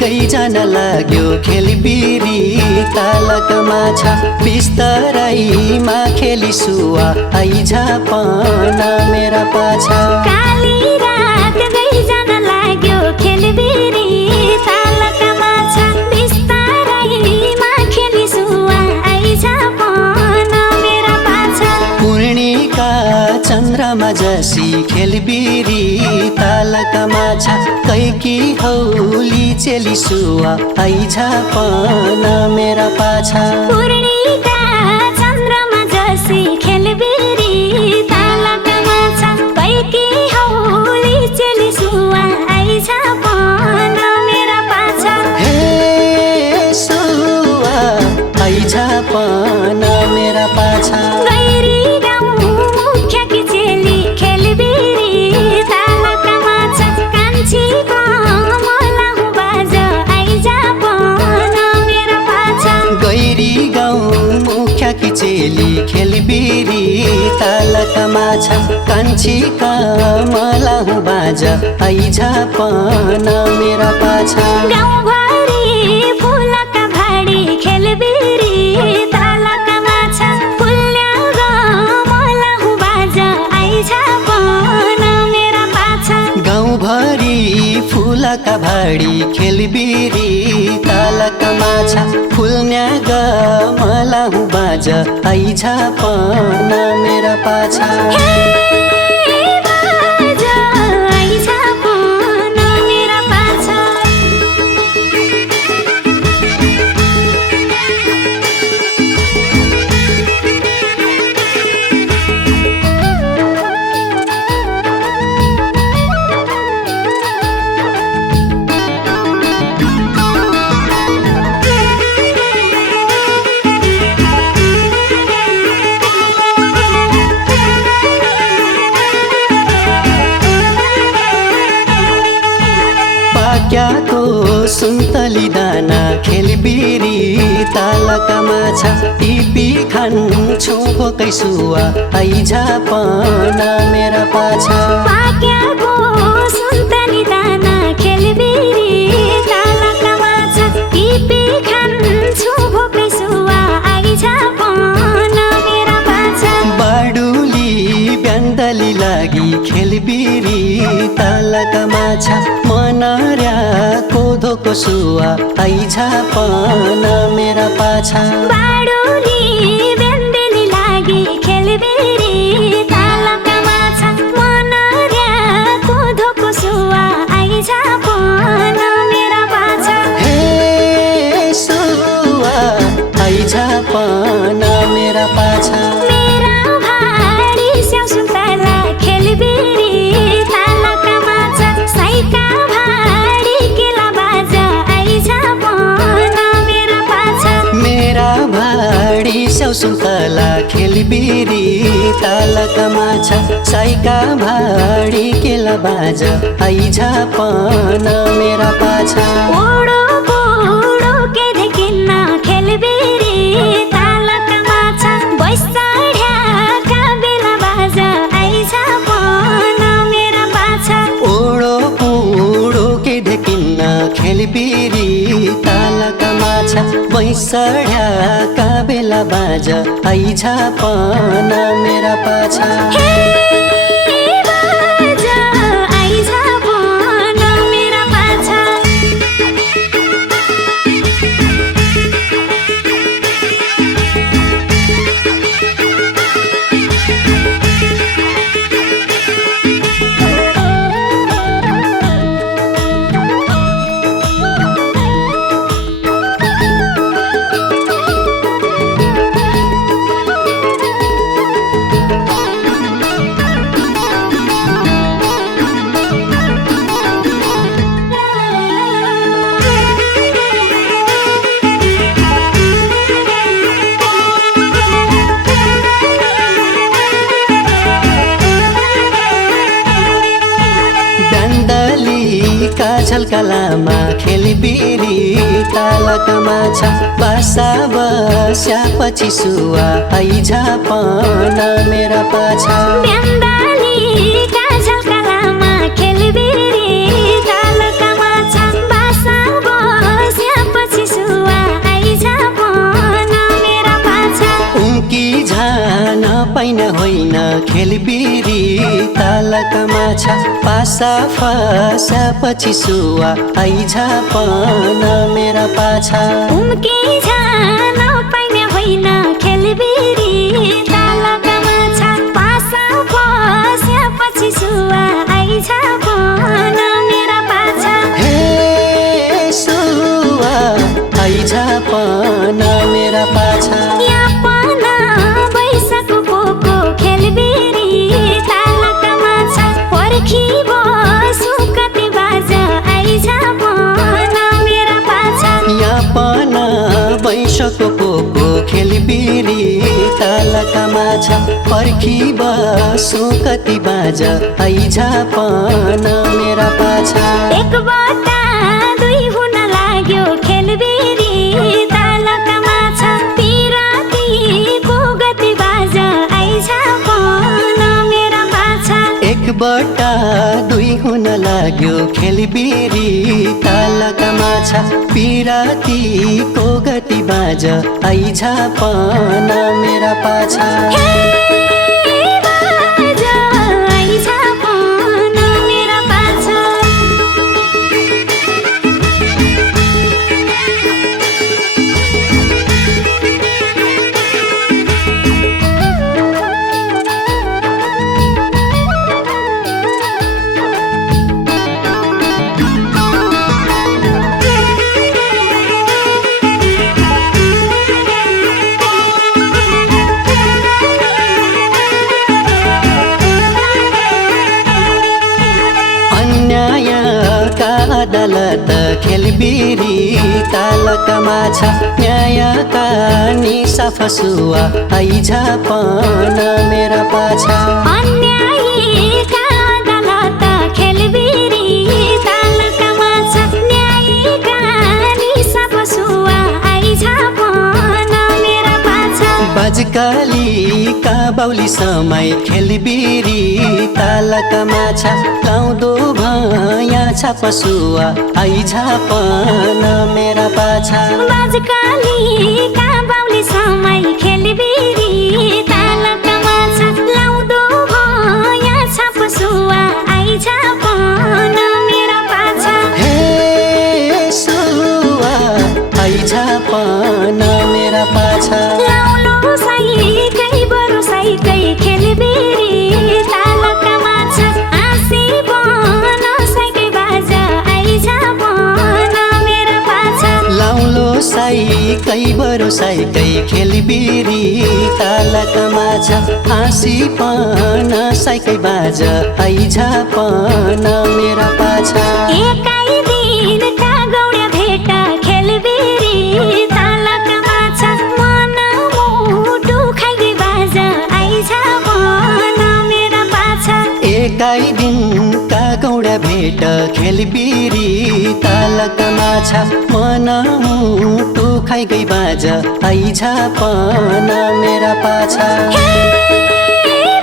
गई जान लाग्यो खेलबिरी तालक माछा बिस्तराईमा खेली सुवा आइज पन मेरा पाछा काली रात गई जान लाग्यो खेलबिरी तालक माछा बिस्तराईमा खेली सुवा आइज पन मेरा पाछा पूर्णिका चन्द्रमा जसी खेलबिरी तालक माछा कैकी हौली चेली सुवा आइज पन मेरा पाछा पूर्णिका चन्द्रमा जसी खेलबिरी तालक माछा कैकी हौली चेली सुवा आइज पन मेरा पाछा हे सुवा आइज पन मेरा पाछा गैरी गाउँ मुख्यकी चेली खेलबिरी तालक माछा कान्छी कमलाहु बाज आइज पन मेरा पाछा गैरी गाउँ मुख्यकी चेली खेलबिरी तालक माछा कान्छी कमलाहु बाज आइज पन मेरा पाछा गाउँभरि फुलका भाडी खेलबिरी तालक माछा फुल्या गमलाहु बाज आइज पन मेरा पाछा गाउँभरि फुलका भाडी खेलबिरी तालक माछा फुल्न्या गमलाहु बाज आइज पन मेरा पाछा बाज आइज पन मेरा पाछा पाक्याको सुन्तली दाना खेलबिरी तालक माछा टिपी खान्छु भोकै सुवा आइज पन मेरा पाछा पाक्याको सुन्तली दाना खेलबिरी तालक माछा टिपी खान्छु भोकै सुवा आइज पन मेरा पाछा बाडुली ब्यान्दली लागि खेलबिरी तालक माछा मनर्या कोधोको सुवा आइज पन मेरा पाछा बाडुली बेन्देली लागि खेलबिरी तालक माछा मनर्या कोधोको सुवा आइज पन मेरा पाछा हे सुवा आइज पन मेरा पाछा मेरा भाडी स्याउ सुन्तला खेलबिरी तालक माछा साइका भाडी केला बाज आइज पन मेरा पाछा मेरा भाडी स्याउ सुन्तला खेलबिरी तालक माछा साइका भाडी केला बाज आइज पन मेरा पाछा ओडो पोडो के देखिन्न खेलबिरी तालक माछा बैसाढ्याका बेला बाज आइज पन मेरा पाछा ओडो पुडो के देखिन्न खेलबिरी तालक माछा बैसढ्याका बेला बाज आइज पन मेरा पाछा बाज आइज पन मेरा पाछा झल्कलामा खेलबिरी तालक माछा बासा बस्यापछि सुवा आइज पन मेरा पाछा झल्कलामा खेलबिरी तालक माछा बासा होइन खेलबिरी तालका माछा पासा फसापछि सुवा आइझापन मेरा पाछा उम्के जान पाइने होइन खेलबिरी तालका माछा पासा फस्यापछि सुवा आइझापन मेरा पाछा हे सुवा आइझापन मेरा पाछा यापन बैशाखको खेलबिरी तालका माछा पर्खी बसु कति बाज आइझापन मेरा पाछा यापन बैशाखको खेलबिरी तालका माछा पर्खी बसु कति बाज आइझापन मेरा पाछा एक बटा दुई हुन लाग्यो खेलबिरी तालका माछा पिरातीको गति बाज आइझापन मेरा पाछा एक बटा दुई हुन लाग्यो खेलबिरी तालका माछा पिरातीको गति बाज आइझापन मेरा पाछा बाज आइझापन मेरा पाछा अन्यायका अदालत खेलबिरी तालका माछा न्यायका निसा फसुवा आइझापन मेरा पाछा अन्यायका अदालत खेलबिरी तालका माछा न्यायका निसा फसुवा आइझापन मेरा पाछा बजकालीका बाउली समय खेलबिरी तालका माछा लाउँदो भया छापसुवा आइझापन मेरा पाछा बाजकालीका बाउली समय खेलबिरी तालका माछा लाउँदो भया छापसुवा आइझापन मेरा पाछा हे सुवा आइझापन मेरा पाछा लाउलो साइकै बरु साइकै खेलबिरी तालका माछा आसी बन साइकै बाज आइझापन मेरा पाछा लाउलो साइकै बरु साइकै खेलबिरी तालका माछा हाँसीपन साइकै बाज आइझापन मेरा पाछा एकै दिनका गौड्या भेट खेलबिरी तालका माछा मन मुटु खाइदै बाज आइझापन मेरा पाछा एकै दिनका गौडा भेट खेलबिरी तालका माछा मन मुटु खाइगई बाज आइझापन मेरा पाछा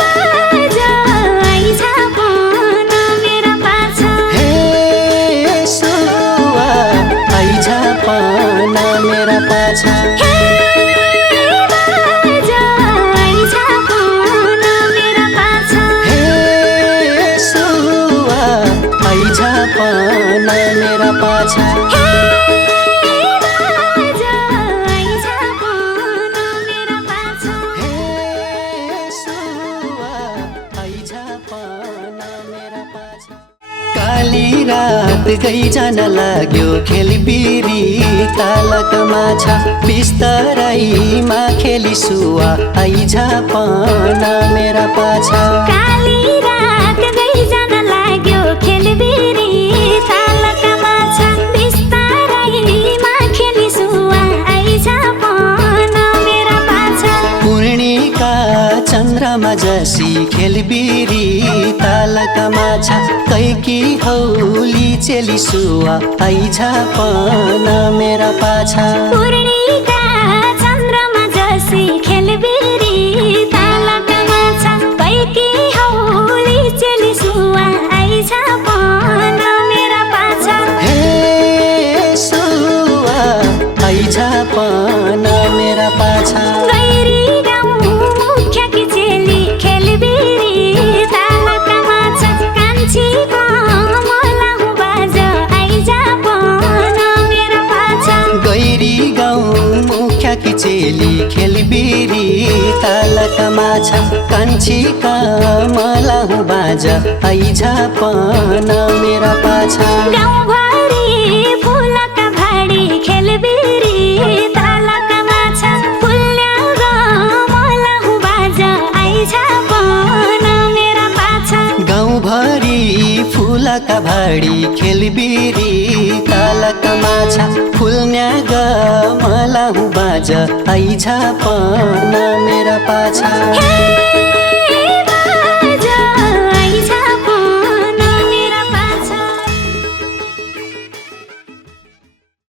बाज आइझापन मेरा पाछा हे सुवा आइझापन मेरा पाछा बाज आइझापन मेरा पाछा हे सुवा आइझापन मेरा पाछा बाज आइझापन मेरा पाछा हे सुवा आइझापन मेरा पाछा काली रात गई जान लाग्यो खेलबिरी तालका माछा बिस्तराईमा खेली सुवा आइझापन मेरा पाछा काली रात गई जान लाग्यो खेलबिरी तालका माछा बिस्तारैमा खेली सुवा आइझापन मेरा पाछा पूर्णिका चन्द्रमा जसी खेलबिरी तालका माछा कैकी हौली चेली सुवा आइझापन मेरा पाछा पूर्णिका चन्द्रमा जसी खेलबिरी तालका माछा कैकी हौली चेली सुवा आइझापन मेरा पाछा हे सुवा आइझापन मेरा पाछा गैरी गाउँ मुख्यकी चेली पाछा कान्छीका मलाहु बाज आइझा पन मेरा पाछा गाउँभरि फुलका भाडी खेलबिरी तालका माछा फुल्या गमलाहु बाजा आइझा पन मेरा पाछा गाउँभरि फुलका भाडी खेलबिरी तालका माछा फुल्न्या गमलाहु बाज आइझा पन मेरा पाछा